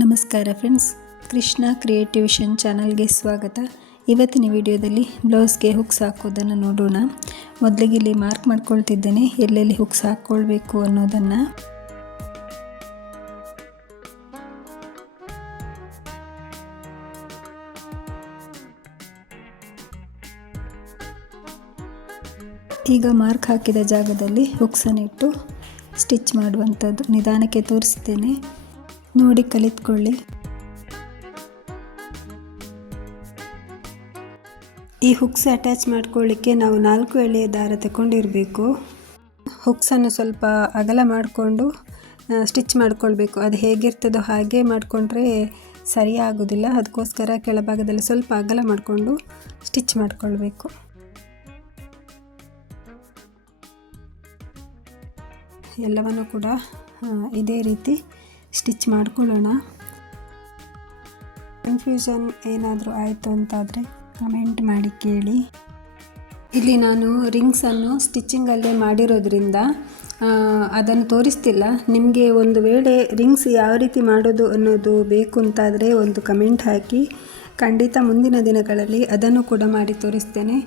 ನಮಸ್ಕಾರ ಫ್ರೆಂಡ್ಸ್, ಕೃಷ್ಣ ಕ್ರಿಯೇಟಿವೇಷನ್ ಚಾನಲ್ಗೆ ಸ್ವಾಗತ. ಇವತ್ತಿನ ವಿಡಿಯೋದಲ್ಲಿ ಬ್ಲೌಸ್ಗೆ ಹುಕ್ಸ್ ಹಾಕೋದನ್ನು ನೋಡೋಣ. ಮೊದಲಿಗೆ ಇಲ್ಲಿ ಮಾರ್ಕ್ ಮಾಡ್ಕೊಳ್ತಿದ್ದೇನೆ ಎಲ್ಲೆಲ್ಲಿ ಹುಕ್ಸ್ ಹಾಕ್ಕೊಳ್ಬೇಕು ಅನ್ನೋದನ್ನು. ಈಗ ಮಾರ್ಕ್ ಹಾಕಿದ ಜಾಗದಲ್ಲಿ ಹುಕ್ಸನ್ನು ಇಟ್ಟು ಸ್ಟಿಚ್ ಮಾಡುವಂಥದ್ದು ನಿಧಾನಕ್ಕೆ ತೋರಿಸ್ತೇನೆ, ನೋಡಿ ಕಲಿತ್ಕೊಳ್ಳಿ. ಈ ಹುಕ್ಸ್ ಅಟ್ಯಾಚ್ ಮಾಡ್ಕೊಳ್ಳಿಕ್ಕೆ ನಾವು 4 ಎಳೆಯ ದಾರ ತಗೊಂಡಿರಬೇಕು. ಹುಕ್ಸನ್ನು ಸ್ವಲ್ಪ ಅಗಲ ಮಾಡಿಕೊಂಡು ಸ್ಟಿಚ್ ಮಾಡ್ಕೊಳ್ಬೇಕು. ಅದು ಹೇಗಿರ್ತದೋ ಹಾಗೆ ಮಾಡಿಕೊಂಡ್ರೆ ಸರಿ ಆಗೋದಿಲ್ಲ. ಅದಕ್ಕೋಸ್ಕರ ಕೆಳಭಾಗದಲ್ಲಿ ಸ್ವಲ್ಪ ಅಗಲ ಮಾಡಿಕೊಂಡು ಸ್ಟಿಚ್ ಮಾಡ್ಕೊಳ್ಬೇಕು. ಎಲ್ಲವನ್ನು ಕೂಡ ಇದೇ ರೀತಿ ಸ್ಟಿಚ್ ಮಾಡ್ಕೊಳ್ಳೋಣ. ಕನ್ಫ್ಯೂಷನ್ ಏನಾದರೂ ಆಯಿತು ಅಂತಾದರೆ ಕಮೆಂಟ್ ಮಾಡಿ ಕೇಳಿ. ಇಲ್ಲಿ ನಾನು ರಿಂಗ್ಸನ್ನು ಸ್ಟಿಚ್ಚಿಂಗಲ್ಲೇ ಮಾಡಿರೋದ್ರಿಂದ ಅದನ್ನು ತೋರಿಸ್ತಿಲ್ಲ. ನಿಮಗೆ ಒಂದು ವೇಳೆ ರಿಂಗ್ಸ್ ಯಾವ ರೀತಿ ಮಾಡೋದು ಅನ್ನೋದು ಬೇಕು ಅಂತಾದರೆ ಒಂದು ಕಮೆಂಟ್ ಹಾಕಿ, ಖಂಡಿತ ಮುಂದಿನ ದಿನಗಳಲ್ಲಿ ಅದನ್ನು ಕೂಡ ಮಾಡಿ ತೋರಿಸ್ತೇನೆ.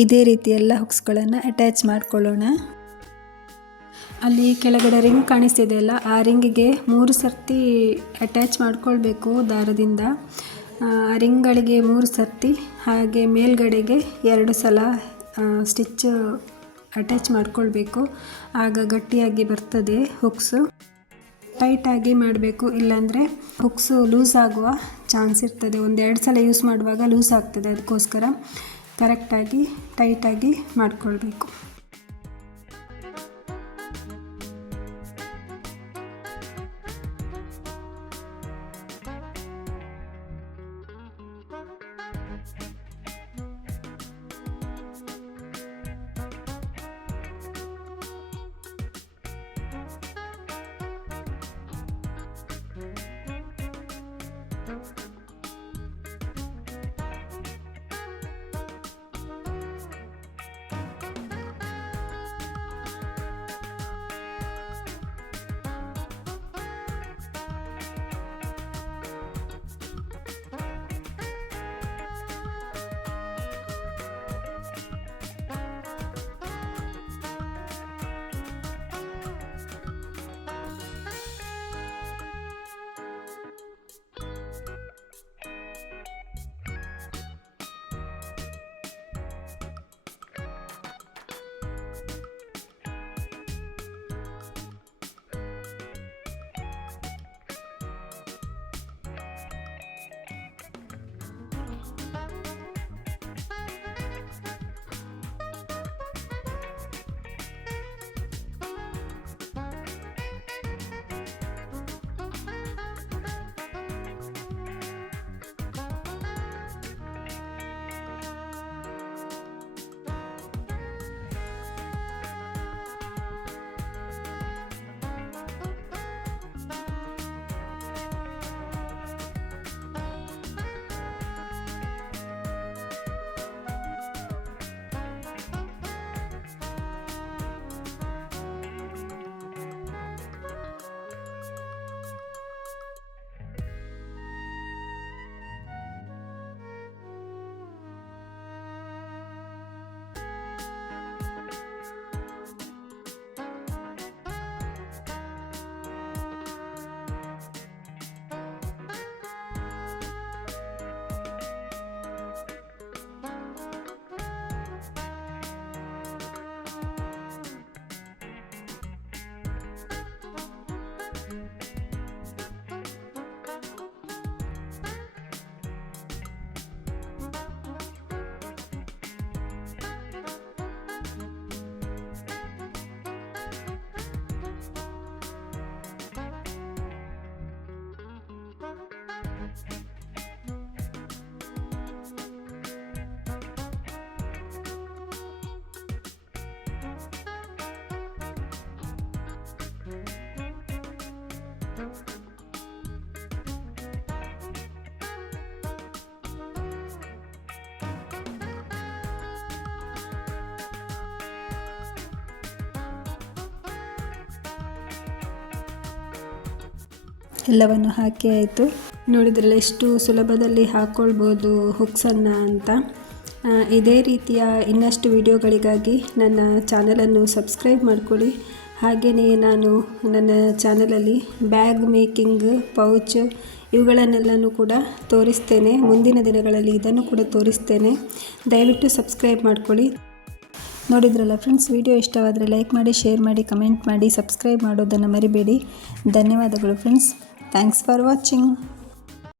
ಇದೇ ರೀತಿ ಎಲ್ಲ ಹುಕ್ಸ್ಗಳನ್ನು ಅಟ್ಯಾಚ್ ಮಾಡ್ಕೊಳ್ಳೋಣ. ಅಲ್ಲಿ ಕೆಳಗಡೆ ರಿಂಗ್ ಕಾಣಿಸ್ತಿದೆಯಲ್ಲ, ಆ ರಿಂಗಿಗೆ 3 ಸರ್ತಿ ಅಟ್ಯಾಚ್ ಮಾಡ್ಕೊಳ್ಬೇಕು ದಾರದಿಂದ. ಆ ರಿಂಗ್ಗಳಿಗೆ 3 ಸರ್ತಿ, ಹಾಗೆ ಮೇಲ್ಗಡೆಗೆ 2 ಸಲ ಸ್ಟಿಚ್ ಅಟ್ಯಾಚ್ ಮಾಡ್ಕೊಳ್ಬೇಕು. ಆಗ ಗಟ್ಟಿಯಾಗಿ ಬರ್ತದೆ ಹುಕ್ಸು. ಟೈಟಾಗಿ ಮಾಡಬೇಕು, ಇಲ್ಲಾಂದರೆ ಹುಕ್ಸು ಲೂಸ್ ಆಗುವ ಚಾನ್ಸ್ ಇರ್ತದೆ. 1-2 ಸಲ ಯೂಸ್ ಮಾಡುವಾಗ ಲೂಸ್ ಆಗ್ತದೆ. ಅದಕ್ಕೋಸ್ಕರ ಕರೆಕ್ಟಾಗಿ ಟೈಟಾಗಿ ಮಾಡಿಕೊಳ್ಬೇಕು. ಎಲ್ಲವನ್ನು ಹಾಕಿ ಆಯಿತು. ನೋಡಿದ್ರಲ್ಲ ಎಷ್ಟು ಸುಲಭದಲ್ಲಿ ಹಾಕ್ಕೊಳ್ಬೋದು ಹುಕ್ಸನ್ನು ಅಂತ. ಇದೇ ರೀತಿಯ ಇನ್ನಷ್ಟು ವಿಡಿಯೋಗಳಿಗಾಗಿ ನನ್ನ ಚಾನಲನ್ನು ಸಬ್ಸ್ಕ್ರೈಬ್ ಮಾಡಿಕೊಳ್ಳಿ. ಹಾಗೆಯೇ ನಾನು ನನ್ನ ಚಾನಲಲ್ಲಿ ಬ್ಯಾಗ್ ಮೇಕಿಂಗ್, ಪೌಚ್ ಇವುಗಳನ್ನೆಲ್ಲನೂ ಕೂಡ ತೋರಿಸ್ತೇನೆ. ಮುಂದಿನ ದಿನಗಳಲ್ಲಿ ಇದನ್ನು ಕೂಡ ತೋರಿಸ್ತೇನೆ. ದಯವಿಟ್ಟು ಸಬ್ಸ್ಕ್ರೈಬ್ ಮಾಡ್ಕೊಳ್ಳಿ. ನೋಡಿದ್ರಲ್ಲ ಫ್ರೆಂಡ್ಸ್, ವಿಡಿಯೋ ಇಷ್ಟವಾದರೆ ಲೈಕ್ ಮಾಡಿ, ಶೇರ್ ಮಾಡಿ, ಕಮೆಂಟ್ ಮಾಡಿ, ಸಬ್ಸ್ಕ್ರೈಬ್ ಮಾಡೋದನ್ನು ಮರಿಬೇಡಿ. ಧನ್ಯವಾದಗಳು ಫ್ರೆಂಡ್ಸ್. Thanks for watching.